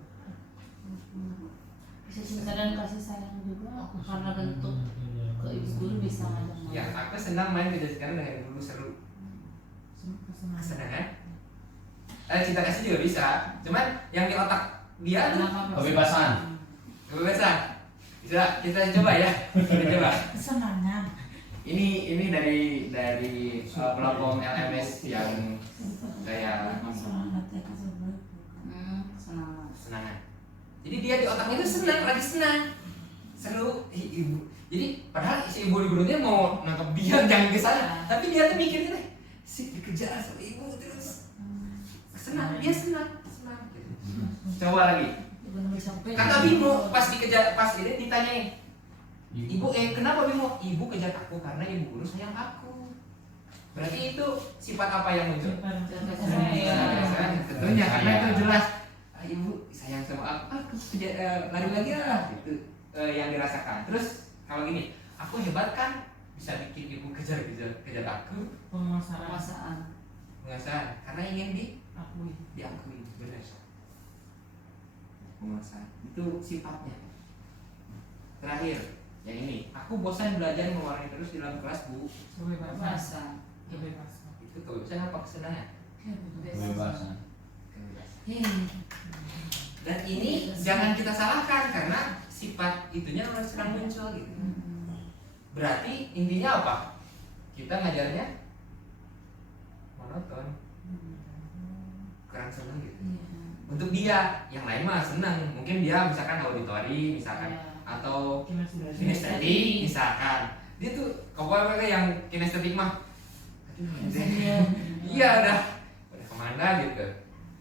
Bisa cinta dan kasih sayang juga, karena bentuk ke ibu guru bisa ngajak main. Ya, aku senang main kejar-kejaran dengan ibu guru, seru. Kesenangan. Cinta kasih juga bisa. Cuman yang di otak dia tuh Kebebasan. kebebasan. Bisa kita coba ya. Kita coba. Kesenangan. Ini dari kelompok LMS yang saya kesenangan. Jadi dia di otaknya itu senang, lagi senang, seru, ibu. Jadi padahal si ibu gurunya mau nangkep dia jangan ke sana, tapi dia tuh mikirnya deh, si dikejar sama ibu terus senang, dia senang gitu. Coba lagi. Kata Bimo pas dikejar, pas ini ditanyain, ibu kenapa Bimo? Ibu kejar aku karena ibu guru sayang aku. Berarti itu sifat apa yang muncul? Tentunya karena itu jelas. Ibu sayang sama aku lari lagi lah gitu yang dirasakan. Terus kalau gini, aku hebat kan bisa bikin ibu kejar aku. Penguasaan. Karena ingin Akui. diakui, benar. Penguasaan itu sifatnya. Terakhir, yang ini, aku bosan belajar mewarnai terus di dalam kelas, Bu. Kebebasan. Itu kebebasan apa kesenangan? Kebebasan. Dan ini jangan kita salahkan karena sifat itunya sedang muncul gitu. Berarti intinya apa? Kita ngajarnya monoton, kurang senang gitu. Untuk dia, yang lain mah senang. Mungkin dia misalkan auditori, misalkan atau kinestetik, misalkan. Dia tuh kalau yang kinestetik mah, iya udah kemana gitu.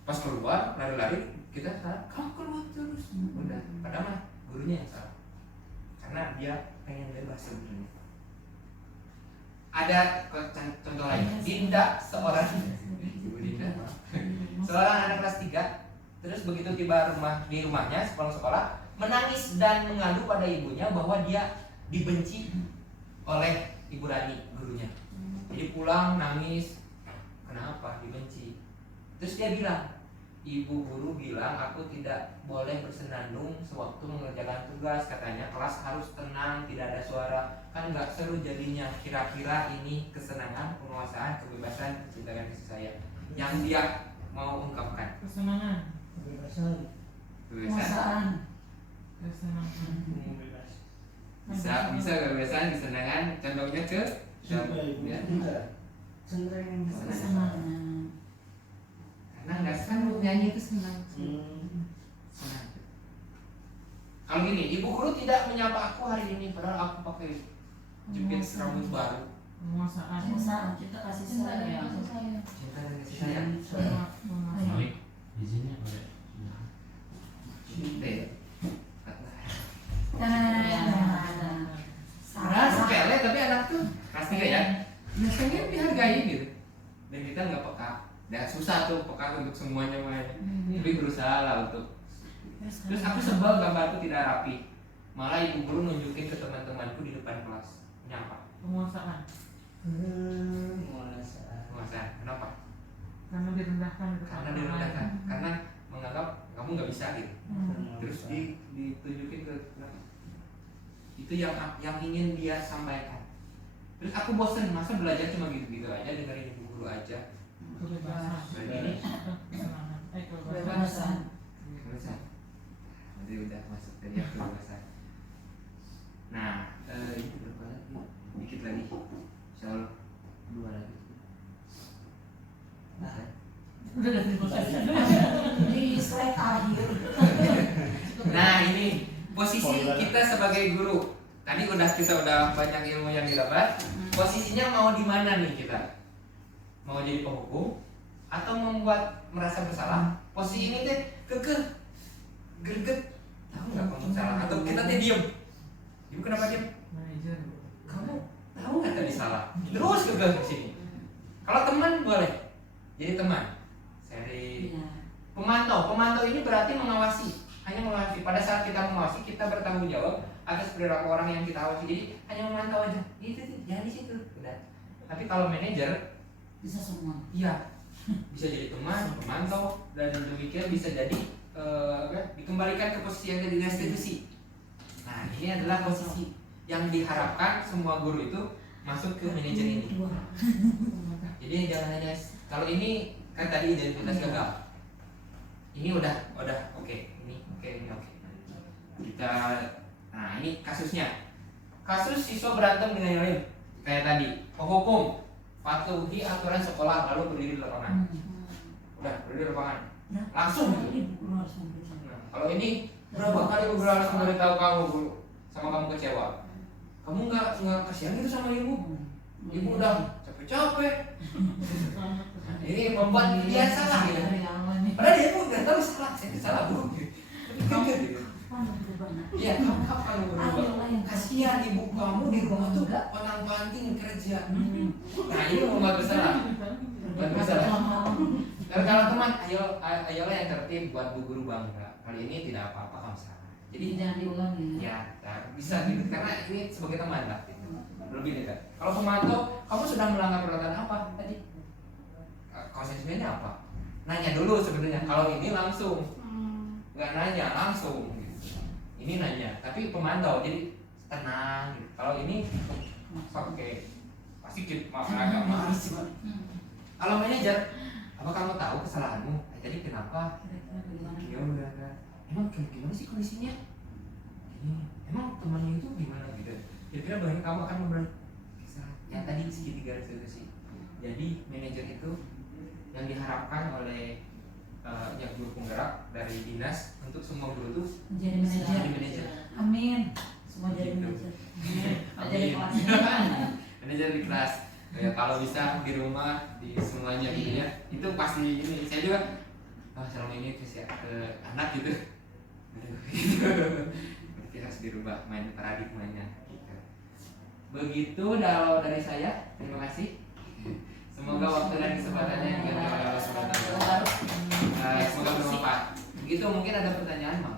Pas keluar lari-lari kita salah, kamu keluar terus. Udah, padahal mah gurunya yang salah. Karena dia pengen bebas sebenarnya. Ada contoh lain, Dinda seorang Ibu Dinda, seorang anak kelas 3, terus begitu tiba di rumahnya pulang sekolah, menangis dan mengadu pada ibunya bahwa dia dibenci oleh Ibu Rani, gurunya. Jadi pulang nangis, kenapa dibenci? Terus dia bilang, ibu guru bilang aku tidak boleh bersenandung sewaktu mengerjakan tugas. Katanya kelas harus tenang, tidak ada suara. Kan nggak seru jadinya. Kira-kira ini kesenangan, penguasaan, kebebasan, kecintaan kasih sayang yang dia mau ungkapkan. Kesenangan. Kebebasan. Kesenangan. Bisa kebebasan, kesenangan. Contohnya ke Kesenangan. karena nggak seru nyanyi itu senang. Senang. Kalau gini, ibu guru tidak menyapa aku hari ini padahal aku pakai jepit rambut baru. Penguasaan. Kita kasih sayang. Cinta dan kasih sayang. Malik, izinnya boleh. Cinta. Salah. Sepele tapi anak tuh kelas 3 ya. Nah, pengen dihargai gitu. Dan kita nggak peka. Dan susah tuh peka untuk semuanya main. Tapi berusaha lah untuk. Terus aku sebel gambarku tidak rapi. Malah ibu guru nunjukin ke teman-temanku di depan kelas. Ini apa? Penguasaan. Penguasaan. Kenapa? Karena direndahkan. Karena direndahkan. Karena menganggap kamu nggak bisa gitu. Terus ditunjukin ke kenapa? Itu yang ingin dia sampaikan. Terus aku bosen, masa belajar cuma gitu-gitu aja, dengerin ibu guru aja. Kebebasan. Begini. Kebebasan. Kebebasan. Nanti udah masuk tadi yang kebebasan. Nah, ini berapa lagi? Dikit lagi. Insyaallah 2 lagi. Udah di slide akhir. Nah, ini posisi kita sebagai guru. Tadi kita udah banyak ilmu yang didapat. Posisinya mau di mana nih kita? Mau jadi penghukum atau membuat merasa bersalah? Posisi ini teh kekeh, greget, tahu nggak kamu salah? Atau kita teh diem? Ibu kenapa diem? Kamu tahu nggak tadi salah? Terus kekeh di sini. Kalau teman boleh, pada saat kita mengawasi, kita bertanggung jawab atas perilaku orang yang kita awasi. Jadi hanya memantau aja, gitu sih, jangan di situ. Udah. Tapi kalau manajer, Bisa semua. iya, bisa jadi teman, pemantau, dan demikian bisa jadi dikembalikan ke posisi yang tadi restitusi. Nah, ini adalah posisi yang diharapkan semua guru itu masuk ke manajer ini. Jadi jangan hanya kalau ini kan tadi identitas gagal. Ini udah oke. Ini oke. Kita nah ini kasusnya. Kasus siswa berantem dengan yang lain. Kayak tadi, hukum patuhi aturan sekolah lalu berdiri di lapangan. Udah berdiri di lapangan. Langsung. Nah, kalau ini berapa kali gue harus memberitahu kamu sama kamu kecewa. Kamu nggak kasihan gitu sama ibu. Ibu udah capek-capek. Nah, ini membuat dia salah ya. Padahal dia pun nggak tahu salah bu. Kamu iya kapan berubah? Kasihan ibu kamu di rumah tuh panting kerja. Nah ini membuat bersalah. Dan kalau teman, ayolah yang tertib buat bu guru bangga. Kali ini tidak apa-apa kamu salah. Jadi jangan diulangi. Ya, bisa gitu karena ini sebagai teman lah. Gitu. Lebih dekat. Kalau pemantau, kamu sudah melanggar peraturan apa tadi? Konsekuensinya apa? Nanya dulu sebenarnya. Kalau ini langsung, nggak nanya langsung. Gitu. Ini nanya, tapi pemantau jadi tenang. Gitu. Kalau ini oke, pasti kita agak marah. Kalau manajer, apa kamu tahu kesalahanmu? Jadi kenapa? Ya udah. Emang gimana sih kondisinya? Emang temannya itu gimana gitu? Kira-kira banyak kamu akan memberi yang tadi segitiga restitusi. Jadi manajer itu yang diharapkan oleh yang guru penggerak dari dinas untuk semua guru itu Menjadi manajer. Amin. Semua jadi Gitu. manajer. Jadi kelas. Manajer di kelas. Ya, kalau bisa di rumah di semuanya gitu ya. Itu pasti ini. Saya juga selama ini ke anak gitu. Berarti harus dirubah main paradigmanya gitu. Begitu dari saya. Terima kasih. Semoga waktu dan kesempatannya diganti oleh Allah Subhanahu wa Ta'ala. Semoga bermanfaat. Begitu mungkin ada pertanyaan, Bang.